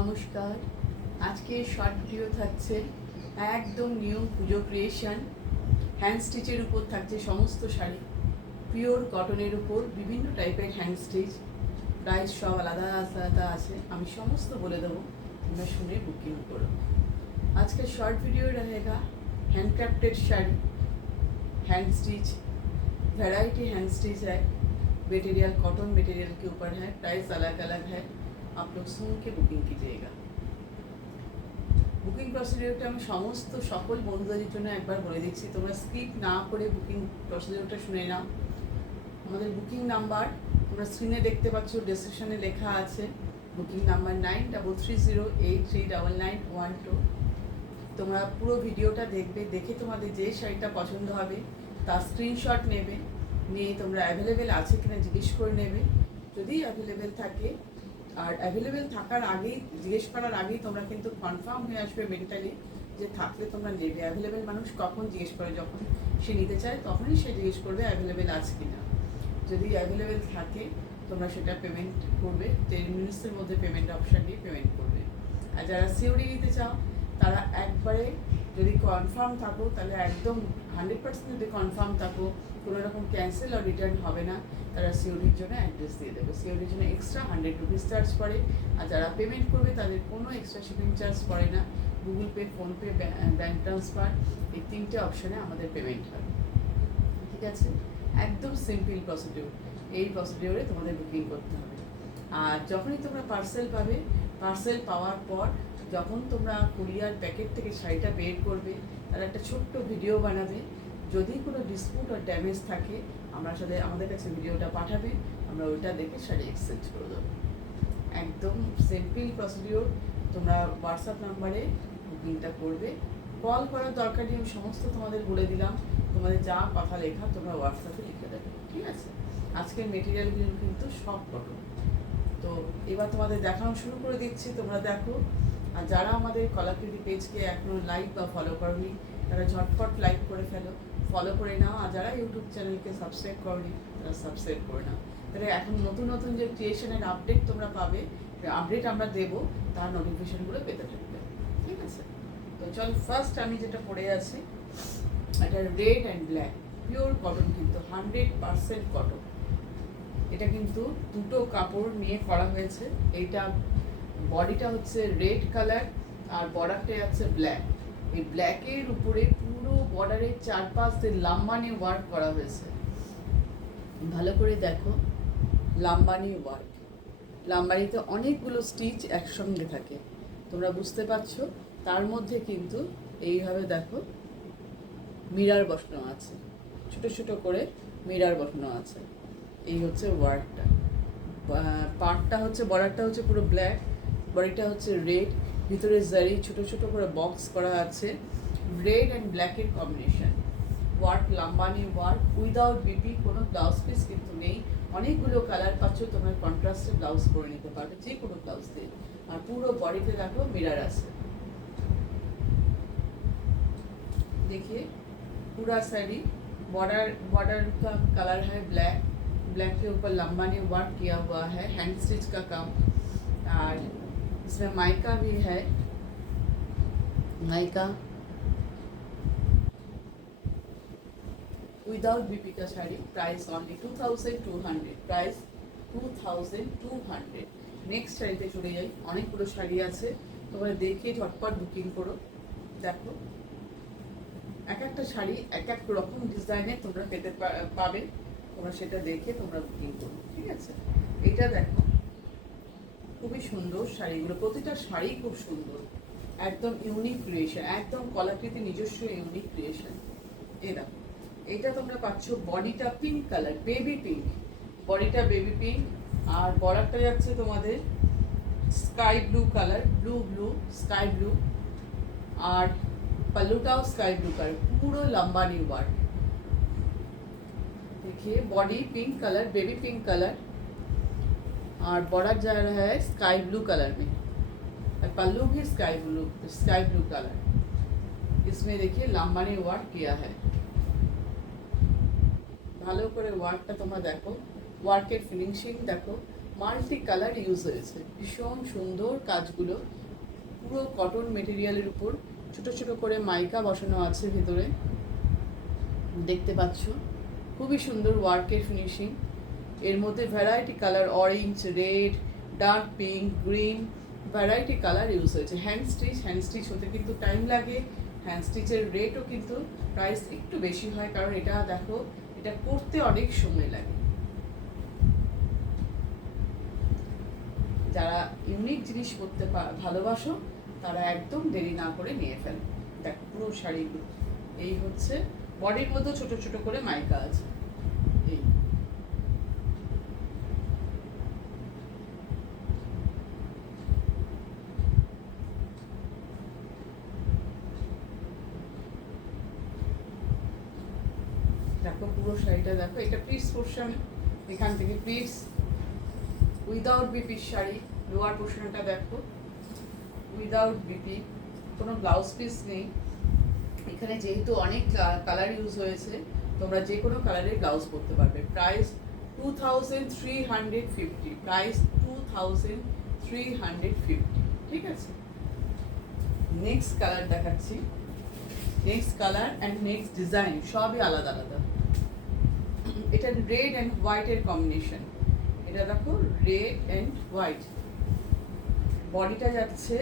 নমস্কার। আজকে short video থাকছে একদম নিউ পুজো ক্রিয়েশন। হ্যান্ড স্টিচের উপর থাকছে সমস্ত শাড়ি, পিওর কটনের উপর বিভিন্ন টাইপের হ্যান্ড স্টিচ। প্রাইস সব আলাদা আলাদা আছে, আমি সমস্ত বলে দেবো, তোমরা শুনে বুকিং করো। আজকে शॉर्ट वीडियो रहेगा handcrafted sari, hand stitch, variety hand stitch है, मटेरियल कॉटन मटेरियल के ऊपर है, प्राइस अलग अलग है। आप लोग सुन के बुकिंग कीजिएगा। বুকিং প্রসিডিওরটা আমি সমস্ত সকল বন্ধুদের জন্য একবার বলে দিচ্ছি, তোমরা স্কিপ না করে বুকিং প্রসিডিওরটা শুনে নাও। আমাদের বুকিং নাম্বার তোমরা স্ক্রিনে দেখতে পাচ্ছ, ডেসক্রিপশনে লেখা আছে। Booking number 9330839912। তোমরা পুরো ভিডিওটা দেখবে, দেখে তোমাদের যে শাড়িটা পছন্দ হবে তার স্ক্রিনশট নেবে, নিয়ে তোমরা অ্যাভেলেবেল আছে কিনা জিজ্ঞেস করে নেবে। যদি অ্যাভেলেবেল থাকে, আর অ্যাভেলেবেল থাকার আগেই জিজ্ঞেস করার আগেই তোমরা কিন্তু কনফার্ম হয়ে আসবে মেন্টালি যে থাকলে তোমরা নেবে। অ্যাভেলেবেল মানুষ কখন জিজ্ঞেস করে, যখন সে নিতে চায় তখনই সে জিজ্ঞেস করবে অ্যাভেলেবেল আছে কি না। যদি অ্যাভেলেবেল থাকে তোমরা সেটা পেমেন্ট করবে, 10 মিনিটসের মধ্যে পেমেন্ট অপশান দিয়ে পেমেন্ট করবে। আর যারা সিওডি নিতে চাও তারা একবারে যদি কনফার্ম থাকো, তাহলে একদম 100% যদি কনফার্ম থাকো, কোনো রকম ক্যান্সেল আর রিটার্ন হবে না, তারা সিওডির জন্য অ্যাড্রেস দিয়ে দেবে। সিওডির জন্য এক্সট্রা 100 রুপিস চার্জ পড়ে, আর যারা পেমেন্ট করবে তাদের কোনো এক্সট্রা শিপিং চার্জ পড়ে না। Google pay, PhonePe, bank transfer, এই 3টে অপশানে আমাদের পেমেন্ট হয়। ঠিক আছে, একদম সিম্পল প্রসিডিওর। এই প্রসিডিওরে তোমাদের বুকিং করতে হবে। আর যখনই তোমরা পার্সেল পাবে, পার্সেল পাওয়ার পর যখন তোমরা কুরিয়ার প্যাকেট থেকে শাড়িটা বের করবে, তার একটা ছোট্ট ভিডিও বানাবে। যদি কোনো ডিসপুট আর ড্যামেজ থাকে আমাদের কাছে ভিডিওটা পাঠাবে, আমরা ওইটা দেখে শাড়ি এক্সচেঞ্জ করে দেবো। একদম সিম্পল প্রসিডিওর। তোমরা হোয়াটসঅ্যাপ নাম্বারে বুকিংটা করবে, কল করার দরকার নেই, আমি সমস্ত তোমাদের বলে দিলাম। তোমাদের যা কথা লেখা তোমরা হোয়াটসঅ্যাপে লিখে দেবে, ঠিক আছে। আজকের মেটেরিয়ালগুলো কিন্তু সব কটন। তো এবার তোমাদের দেখানো শুরু করে দিচ্ছি, তোমরা দেখো। আর যারা আমাদের কলাকৃতি পেজকে এখনও লাইক বা ফলো করনি, তারা ঝটপট লাইক করে ফেলো, ফলো করে নাও। আর যারা ইউটিউব চ্যানেলকে সাবস্ক্রাইব করনি তারা সাবস্ক্রাইব করে নাও। তাহলে এখন নতুন নতুন যে ক্রিয়েশনের আপডেট তোমরা পাবে, আপডেট আমরা দেবো, তার নোটিফিকেশনগুলো পেতে থাকবে, ঠিক আছে। তো চল, ফার্স্ট আমি যেটা পড়ে আছি এটা red and black, pure cotton, কিন্তু 100% কটন। এটা কিন্তু দুটো কাপড় নিয়ে করা হয়েছে। এইটা বডিটা হচ্ছে রেড কালার আর বর্ডারটা হচ্ছে ব্ল্যাক। এই ব্ল্যাকের উপরে পুরো বর্ডারের চারপাশ দিয়ে লাম্বানি ওয়ার্ক করা হয়েছে। ভালো করে দেখো, লাম্বানি ওয়ার্ক। লাম্বানিতে অনেকগুলো স্টিচ একসঙ্গে থাকে, তোমরা বুঝতে পারছো। তার মধ্যে কিন্তু এইভাবে দেখো মিরার বসানো আছে, ছোট ছোট করে মিরার বসানো আছে। এই হচ্ছে ওয়ার্কটা। পার্টটা হচ্ছে, বর্ডারটা হচ্ছে পুরো ব্ল্যাক, বডিটা হচ্ছে রেড, ভিতরে জারি ছোট ছোট করে বক্স করা আছে। রেড অ্যান্ড ব্ল্যাকের combination work, Lambani work, without BP. কোনো ব্লাউজ পিস কিন্তু নেই। অনেকগুলো কালার পাচ্ছ, তোমার কন্ট্রাস্টে ব্লাউজ করে নিতে পারবে যে কোনো ব্লাউজ দিয়ে। আর পুরো বডিতে দেখো মিরার আছে। देखिए पूरा साड़ी बॉर्डर का कलर है ब्लैक, ब्लैक के ऊपर लंबानी वर्क किया हुआ है, हैंड स्टिच का काम। और इसमें माइका भी है, माइका विदाउट बीपी का sari. Price only 2200, price 2200। Next শাড়িতে চলে যাই। অনেকগুলো শাড়ি আছে, তোমরা দেখে ঝটপট বুকিং করো। দেখো এক একটা শাড়ি এক এক রকম ডিজাইনে তোমরা পেতে পাবে, তোমরা সেটা দেখে তোমরা বুকিং করো, ঠিক আছে। এটা দেখো খুবই সুন্দর শাড়িগুলো, প্রতিটা শাড়ি খুব সুন্দর, একদম ইউনিক ক্রিয়েশন, একদম কলাকৃতি নিজস্ব ইউনিক ক্রিয়েশন। এই দেখো, এটা তোমরা পাচ্ছ বডিটা পিঙ্ক কালার, বেবি পিঙ্ক, বডিটা বেবি পিঙ্ক। আর বর্ডারটা যাচ্ছে তোমাদের sky blue colour, blue blue sky blue. আর पल्लूटाও स्काई ब्लू कलर, पूरा लंबानी वर्क। देखिए body pink colour, baby pink colour, और बॉर्डर जा रहा है स्काई ब्लू कलर में, और पल्लू भी स्काई ब्लू कलर। इसमें देखिए लंबानी वर्क किया है। ভালো করে ওয়ার্কটা তোমরা দেখো, ওয়ার্কের ফিনিশিং দেখো, মাল্টি কালার ইউজ হয়েছে, ভীষণ সুন্দর কাজগুলো। পুরো কটন মেটেরিয়ালের উপর ছোট ছোট করে মাইকা বসানো আছে ভেতরে, দেখতে পাচ্ছ। খুবই সুন্দর ওয়ার্কের ফিনিশিং। এর মধ্যে variety colour, orange, red, dark pink, green, variety colour use হয়েছে। হ্যান্ড স্টিচ হতে কিন্তু টাইম লাগে। হ্যান্ড স্টিচের রেটও কিন্তু প্রাইস একটু বেশি হয়, কারণ এটা দেখো, এটা করতে অনেক সময় লাগে। যারা ইউনিক জিনিস করতে ভালোবাসো তারা একদম দেরি না করে নিয়ে ফেলো। দেখো পুরো শাড়িগুলো এই হচ্ছে, বডির মধ্যে ছোট ছোট করে মাইকা আছে। এই দেখো পুরো শাড়িটা দেখো, এটা প্লিটস পোর্শন, এখান থেকে প্লিটস উইদাউট বিপির শাড়ি। লোয়ার পোর্শনটা দেখো উইদাউট বিপি, কোনো ব্লাউজ পিস নেই এখানে। যেহেতু অনেক কালার ইউজ হয়েছে, তোমরা যে কোনো কালারের ব্লাউজ পরতে পারবে। প্রাইস 2350, প্রাইস 2350, ঠিক আছে। নেক্সট কালার দেখাচ্ছি, next colour and next design সবই আলাদা আলাদা। এটা রেড অ্যান্ড হোয়াইটের কম্বিনেশন। এটা দেখো রেড অ্যান্ড হোয়াইট, বডিটা যাচ্ছে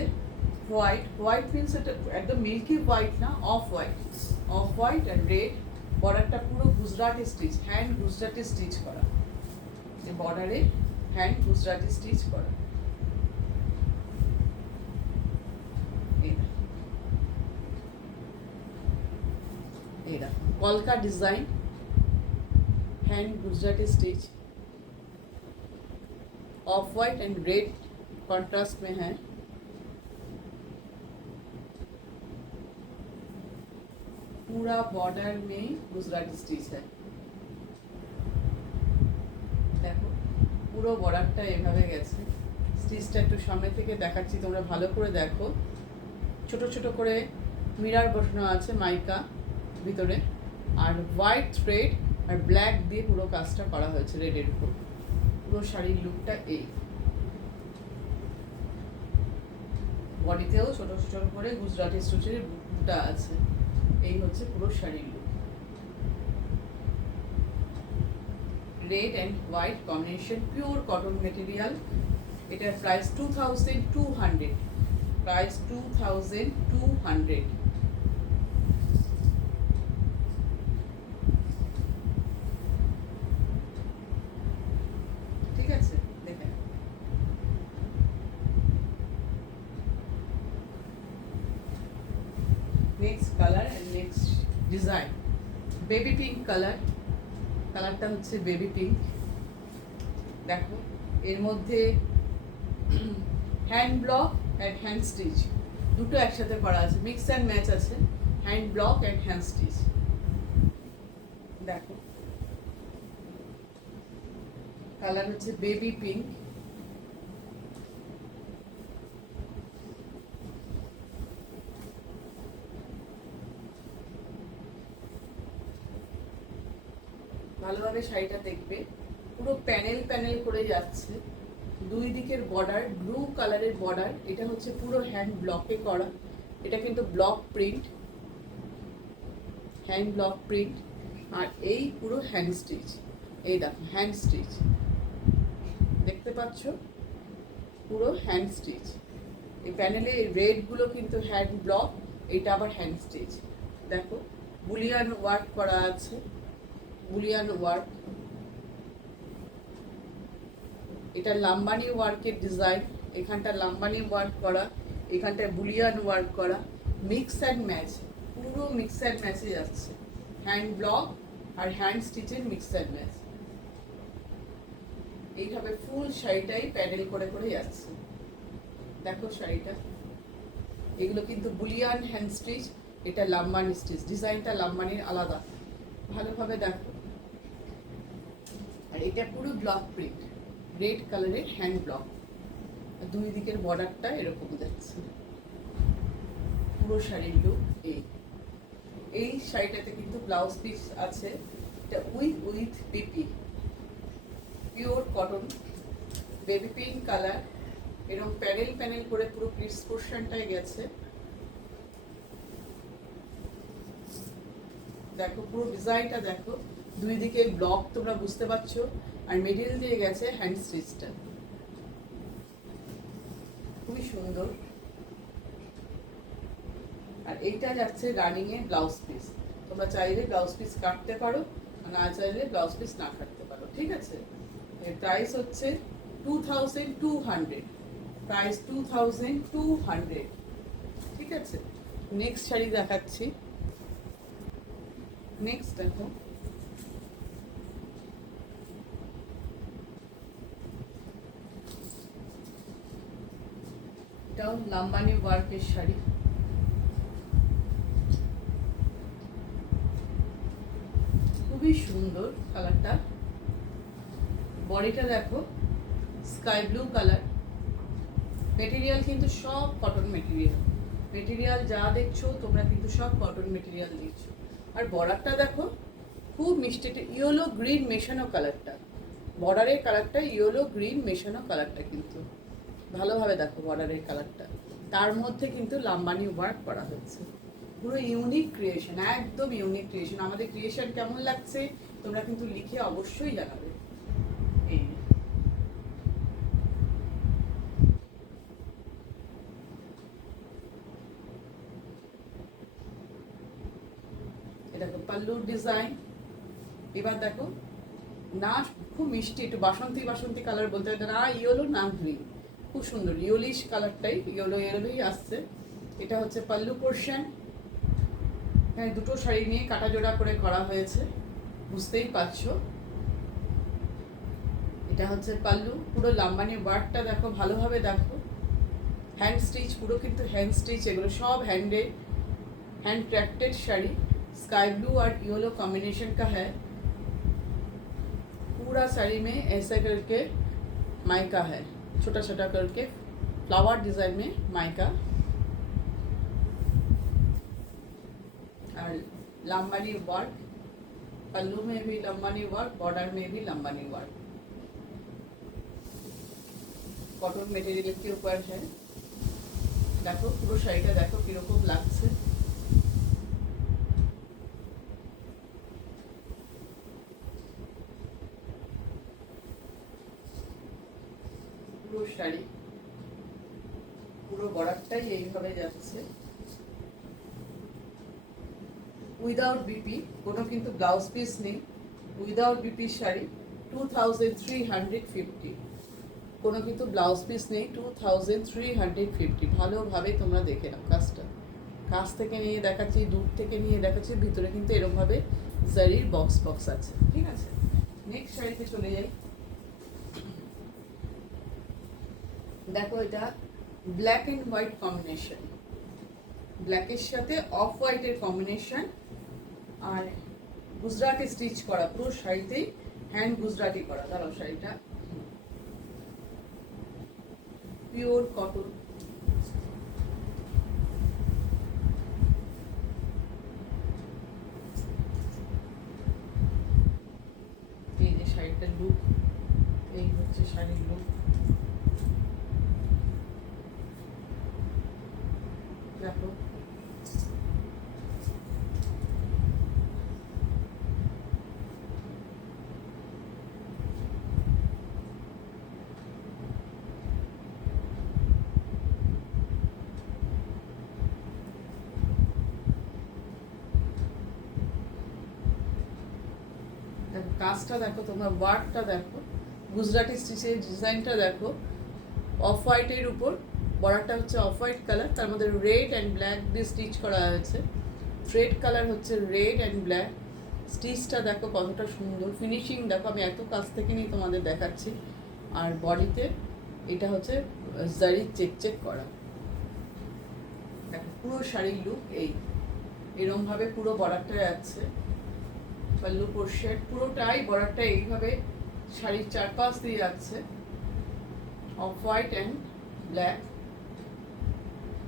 হোয়াইট। হোয়াইট মিনস এটা একদম মিল্কি হোয়াইট না, off white. Off white and red. বর্ডারটা পুরো Gujarati stitch, hand Gujarati stitch করা। যে বর্ডারে হ্যান্ড গুজরাটি স্টিচ করা। এটা কলকা design, hand Gujarati stitch, of white and red contrast में है। पूरा बॉर्डर में गुजराती स्टिच है। देखो পুরো বর্ডারটা এভাবে গেছে। স্টিচটা একটু সামনে থেকে দেখাচ্ছি, তোমরা ভালো করে দেখো। ছোট ছোট করে মিরার বসানো আছে মাইকা ভিতরে, আর হোয়াইট থ্রেড আর ব্ল্যাক দিয়ে পুরো কাজটা করা হয়েছে রেডের উপর। পুরো শাড়ির লুকটা এই। বডিতেও ছোট ছোট করে গুজরাটি স্টিচের বুটা আছে। এই হচ্ছে পুরো শাড়ির look. Red and white combination, pure cotton material. এটার প্রাইস 2200, প্রাইস 2200। ঠিক আছে, দেখে next colour and next design. Baby pink colour, কালারটা হচ্ছে বেবি পিঙ্ক। দেখো এর মধ্যে hand block and hand stitch দুটো একসাথে করা আছে, মিক্স অ্যান্ড ম্যাচ আছে। Hand block and hand stitch. দেখো কালার হচ্ছে বেবি পিঙ্ক। ভালোভাবে শাড়িটা দেখবে, পুরো প্যানেল প্যানেল করে যাচ্ছে। দুই দিকের বর্ডার ব্লু কালারের বর্ডার। এটা হচ্ছে পুরো হ্যান্ড ব্লকে করা। এটা কিন্তু block print, hand block print. আর এই পুরো হ্যান্ড স্টিচ। এই দেখো হ্যান্ড স্টিচ, দেখতে পাচ্ছ পুরো হ্যান্ড স্টিচ। এই প্যানেলে এই রেডগুলো কিন্তু হ্যান্ড ব্লক, এটা আবার হ্যান্ড স্টিচ। দেখো বুলিয়ান ওয়ার্ক করা আছে, বুলিয়ান ওয়ার্ক। এটা লাম্বানি ওয়ার্কের ডিজাইন। এখানটা লাম্বানি ওয়ার্ক করা, এখানটায় বুলিয়ান ওয়ার্ক করা। মিক্স অ্যান্ড ম্যাচ, পুরো মিক্স অ্যান্ড ম্যাচে যাচ্ছে। হ্যান্ড ব্লক আর হ্যান্ড স্টিচের মিক্স অ্যান্ড ম্যাচ। এইভাবে ফুল শাড়িটাই প্যাডেল করে করে যাচ্ছে। দেখো শাড়িটা, এগুলো কিন্তু বুলিয়ান হ্যান্ড স্টিচ, এটা লাম্বানি স্টিচ। ডিজাইনটা লাম্বানির আলাদা, ভালোভাবে দেখো। আর এটা পুরো ব্লক প্রিন্ট, রেড কালারের হ্যান্ড ব্লক। আর দুই দিকের বর্ডারটা এরকম যাচ্ছে। পুরো শাড়ির লুক এই। এই শাড়িটাতে কিন্তু ব্লাউজ পিস আছে। এটা with BP, pure cotton. Baby pink colour, এরকম প্যানেল প্যানেল করে পুরো প্লিটস পোর্শনটাই গেছে। দেখো পুরো ডিজাইনটা দেখো, দুই দিকে ব্লক তোমরা বুঝতে পারছো, আর মিডিল দিয়ে গেছে হ্যান্ড স্টিচটা, খুবই সুন্দর। আর এইটা যাচ্ছে রানিং এ ব্লাউজ পিস, তোমরা চাইলে ব্লাউজ পিস কাটতে পারো, না চাইলে ব্লাউজ পিস না কাটতে পারো, ঠিক আছে। এর প্রাইস হচ্ছে 2200, প্রাইস 2200, ঠিক আছে। নেক্সট শাড়ি দেখাচ্ছি। নেক্সট দেখো, এটাও লাম্বানি ওয়ার্কের শাড়ি, খুবই সুন্দর কালারটা। বডিটা দেখো স্কাই ব্লু কালার, মেটেরিয়াল কিন্তু সব কটন মেটেরিয়াল, মেটেরিয়াল যা দেখছো তোমরা কিন্তু সব কটন মেটেরিয়াল দেখছো। আর বর্ডারটা দেখো খুব মিষ্টি, ইয়েলো গ্রিন মেশানো কালারটা, বর্ডারের কালারটা ইয়েলো গ্রিন মেশানো কালারটা, কিন্তু ভালোভাবে দেখো বর্ডারের কালারটা, তার মধ্যে কিন্তু লাম্বানি ওয়ার্ক করা হয়েছে। পুরো ইউনিক ক্রিয়েশন, একদম ইউনিক ক্রিয়েশন। আমাদের ক্রিয়েশন কেমন লাগছে তোমরা কিন্তু লিখে অবশ্যই জানাবে। এই দেখো পাল্লুর ডিজাইন। এবার দেখো না, খুব মিষ্টি, একটু বাসন্তী বাসন্তী কালার বলতে হয় না, ইয়েলো না গ্রিন, খুব সুন্দর ইয়েলিশ কালারটাই, ইয়েলোই আসছে। এটা হচ্ছে পাল্লু পোর্শন, হ্যাঁ দুটো শাড়ি নিয়ে কাটা জোড়া করে করা হয়েছে, বুঝতেই পারছো। এটা হচ্ছে পাল্লু, পুরো লাম্বানি ওয়ার্কটা দেখো, ভালোভাবে দেখো, হ্যান্ড স্টিচ, পুরো কিন্তু হ্যান্ড স্টিচ, এগুলো সব hand crafted sari. Sky blue और येलो कॉम्बिनेशन का है, पूरा साड़ी में ऐसा करके मायका है, छोटा छोटा करके फ्लावर डिजाइन में मायका, और लंबानी वर्क, पल्लू में भी लंबानी वर्क, बॉर्डर में भी लंबानी वर्क, कॉटन मटेरियल के ऊपर है। देखो পুরো শাড়িটা দেখো কিরকম লাগছে, পুরো শাড়ি, পুরো বর্ডারটাই এইভাবে যাচ্ছে, উইদাউট বিপি, কোনো কিন্তু ব্লাউজ পিস নেই, উইদাউট বিপি শাড়ি 2350, কোনো কিন্তু ব্লাউজ পিস নেই, 2350। ভালোভাবে তোমরা দেখে নাও কাজটা, কাছ থেকে নিয়ে দেখাচ্ছি, দূর থেকে নিয়ে দেখাচ্ছি, ভিতরে কিন্তু এরকমভাবে জারির বক্স বক্স আছে, ঠিক আছে। নেক্সট শাড়িতে চলে যাই। দেখো এটা ব্ল্যাক এন্ড হোয়াইট কম্বিনেশন, ব্ল্যাকের সাথে অফ হোয়াইটের কম্বিনেশন, আর গুজরাটি স্টিচ করা, পুরো শাড়িতেই হ্যান্ড গুজরাটি করা। দাঁড়াও, শাড়িটা পিওর কটন, এই যে শাড়িটার লুক, এই হচ্ছে শাড়ির লুক। দেখো কাজটা দেখো তোমরা, ওয়ার্কটা দেখো, গুজরাটি স্টিচের ডিজাইনটা দেখো, অফ হোয়াইটের উপর বর্ডারটা হচ্ছে অফ হোয়াইট কালার, তার মধ্যে রেড অ্যান্ড ব্ল্যাক দিয়ে স্টিচ করা হয়েছে, থ্রেড কালার হচ্ছে রেড অ্যান্ড ব্ল্যাক। স্টিচটা দেখো কতটা সুন্দর, ফিনিশিং দেখো, আমি এত কাছ থেকে নিয়ে তোমাদের দেখাচ্ছি। আর বডিতে এটা হচ্ছে জারি চেক চেক করা, দেখো পুরো শাড়ির লুক এই এরমভাবে পুরো বর্ডারটা যাচ্ছে, পাল্লু পোর্শন পুরোটাই বর্ডারটা এইভাবে শাড়ির চারপাশ দিয়ে যাচ্ছে, অফ হোয়াইট অ্যান্ড ব্ল্যাক,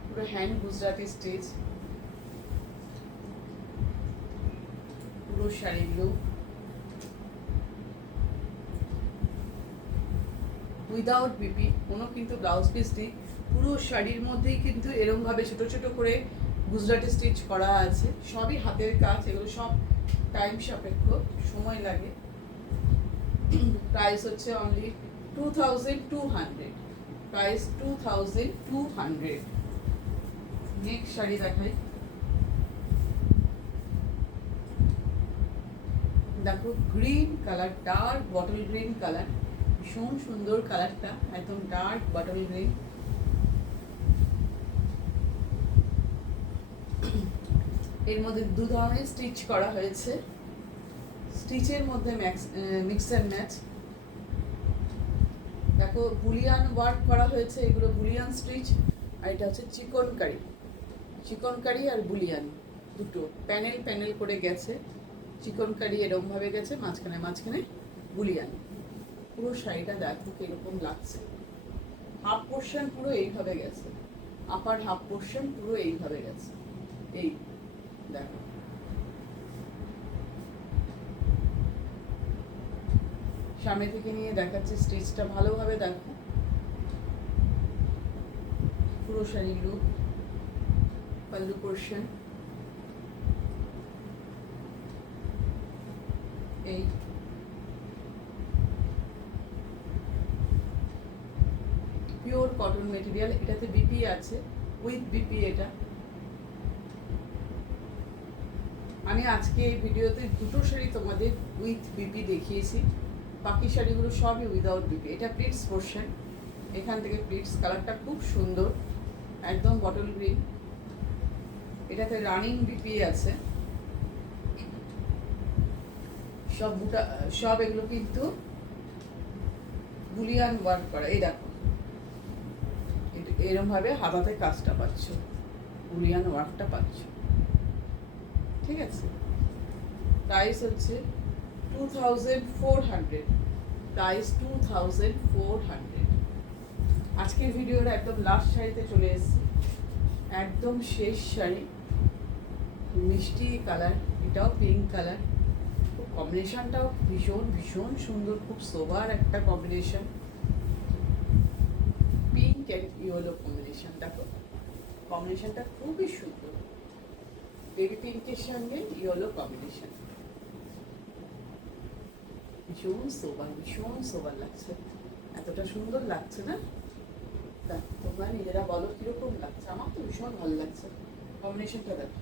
পুরো হ্যান্ড গুজরাটি স্টিচ, পুরো শাড়ির লুক। উইদাউট বিপি, কোনো কিন্তু ব্লাউজ পিস নেই। পুরো শাড়ির মধ্যেই কিন্তু এরমভাবে ছোট ছোট করে গুজরাটি স্টিচ করা আছে। সবই হাতের কাজ, এগুলো সব টাইম সাপেক্ষ, সময় লাগে। প্রাইস হচ্ছে অনলি 2200, প্রাইস 2200। নেক্সট শাড়ি দেখাই। দেখো green colour, dark bottle green colour, ভীষণ সুন্দর কালারটা, একদম ডার্ক বটল গ্রিন। এর মধ্যে দু ধরনের স্টিচ করা হয়েছে, স্টিচের মধ্যে মিক্স অ্যান্ড ম্যাচ। দেখো বুলিয়ান ওয়ার্ক করা হয়েছে, এগুলো বুলিয়ান স্টিচ। আর এটা হচ্ছে চিকনকারি, চিকনকারি আর বুলিয়ান দুটো প্যানেল প্যানেল করে গেছে। চিকনকারি এরকমভাবে গেছে, মাঝখানে মাঝখানে বুলিয়ান। পুরো শাড়িটা দেখো কিরকম লাগছে। হাফ পোর্শন পুরো এইভাবে গেছে, আপার হাফ পোর্শন পুরো এইভাবে গেছে। এই দেখো, সামনে থেকে নিয়ে দেখাচ্ছি, স্টিচটা ভালোভাবে দেখো। পুরো শাড়ি লুক, পাল্লু পোর্শন এই। পিওর কটন মেটেরিয়াল, এটাতে বিপি আছে, উইথ বিপি। এটা আমি আজকে এই ভিডিওতে দুটো শাড়ি তোমাদের উইথ বিপি দেখিয়েছি, বাকি শাড়িগুলো সবই উইদাউট বিপি। এটা প্লিটস পোর্শন, এখান থেকে প্লিটস, কালারটা খুব সুন্দর, একদম বটল গ্রিন। এটাতে রানিং বিপি আছে, সব বুটা, সব এগুলো কিন্তু বুলিয়ান ওয়ার্ক করা। এই দেখো এরকম ভাবে হাতাতে কাজটা পাচ্ছ, বুলিয়ান ওয়ার্কটা পাচ্ছ, ঠিক আছে। প্রাইস হচ্ছে 2400, প্রাইস 2400। আজকের ভিডিওর একদম লাস্ট শাড়িতে চলে এসেছি, একদম শেষ শাড়ি। মিষ্টি কালার, এটাও পিঙ্ক কালার, কম্বিনেশনটাও ভীষণ ভীষণ সুন্দর, খুব সোবার একটা combination. Pink and yellow combination, দেখো কম্বিনেশনটা খুবই সুন্দর। বেবি পিঙ্কের সঙ্গে ইয়েলো কম্বিনেশন, ভীষণ সোবার লাগছে। এতটা সুন্দর লাগছে না? তোমরা নিজেরা বলো কিরকম লাগছে। আমার তো ভীষণ ভালো লাগছে কম্বিনেশনটা, দেখো।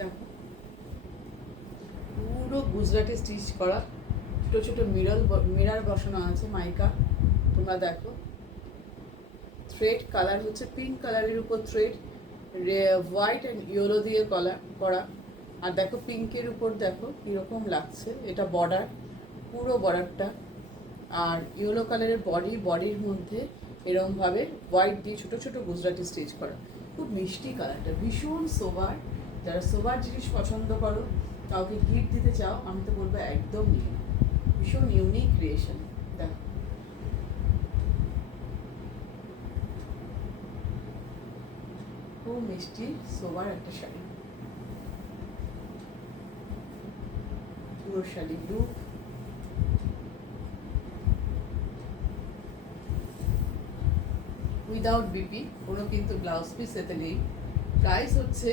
দেখো পুরো গুজরাটি স্টিচ করা, ছোটো ছোটো মিরার বসানো আছে, মাইকা। তোমরা দেখো থ্রেড কালার হচ্ছে পিঙ্ক কালারের উপর থ্রেড, হোয়াইট অ্যান্ড ইয়েলো দিয়ে করা। আর দেখো পিঙ্কের উপর দেখো কীরকম লাগছে। এটা বর্ডার, পুরো বর্ডারটা। আর ইয়েলো কালারের বডির মধ্যে এরকমভাবে হোয়াইট দিয়ে ছোটো ছোটো গুজরাটি স্টিচ করা। খুব মিষ্টি কালারটা, ভীষণ সোবার। যারা সোবার জিনিস পছন্দ করো, কাউকে গিফট দিতে চাও, আমি তো বলবো একদম নিয়ে, ভীষণ ইউনিক ক্রিয়েশন। দেখো খুব মিষ্টি সোবার একটা শাড়ি, পুরো শাড়ি লুক। উইদাউট বিপি, কোনো কিন্তু ব্লাউজ পিস এতে নেই। প্রাইস হচ্ছে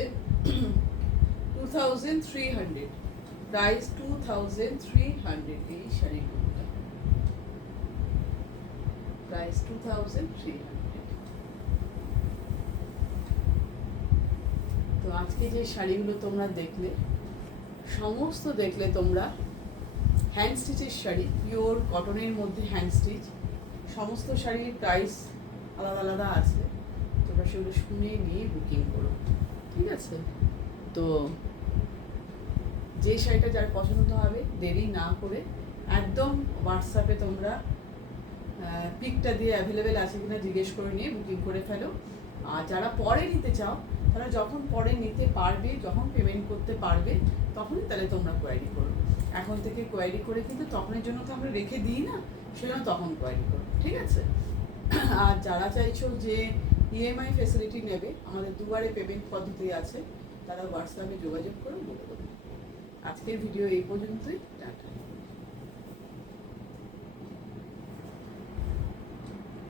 2300, প্রাইস 2300। এই শাড়িগুলোটা প্রাইস 2300। তো আজকে যে শাড়িগুলো তোমরা দেখলে, সমস্ত দেখলে তোমরা হ্যান্ড স্টিচের শাড়ি, পিওর কটনের মধ্যে হ্যান্ড স্টিচ। সমস্ত শাড়ির প্রাইস আলাদা আলাদা আছে, তোমরা সেগুলো শুনে নিয়ে বুকিং করো, ঠিক আছে। তো যে শাড়িটা যার পছন্দ হবে, দেরি না করে একদম হোয়াটসঅ্যাপে তোমরা পিকটা দিয়ে অ্যাভেলেবেল আছে কিনা জিজ্ঞেস করে নিয়ে বুকিং করে ফেলো। আর যারা পরে নিতে চাও, তারা যখন পরে নিতে পারবে, যখন পেমেন্ট করতে পারবে, তখনই তাহলে তোমরা কোয়ারি করো। এখন থেকে কোয়ারি করে কিন্তু তখনের জন্য তো আমরা রেখে দিই না, সেজন্য তখন কোয়ারি করো, ঠিক আছে? আর যারা চাইছো যে ইএমআই ফেসিলিটি নেবে, আমাদের দুবারে পেমেন্ট পদ্ধতি আছে, তারা হোয়াটসঅ্যাপে যোগাযোগ করে বলে দেবো। আজকের ভিডিও এই পর্যন্তই।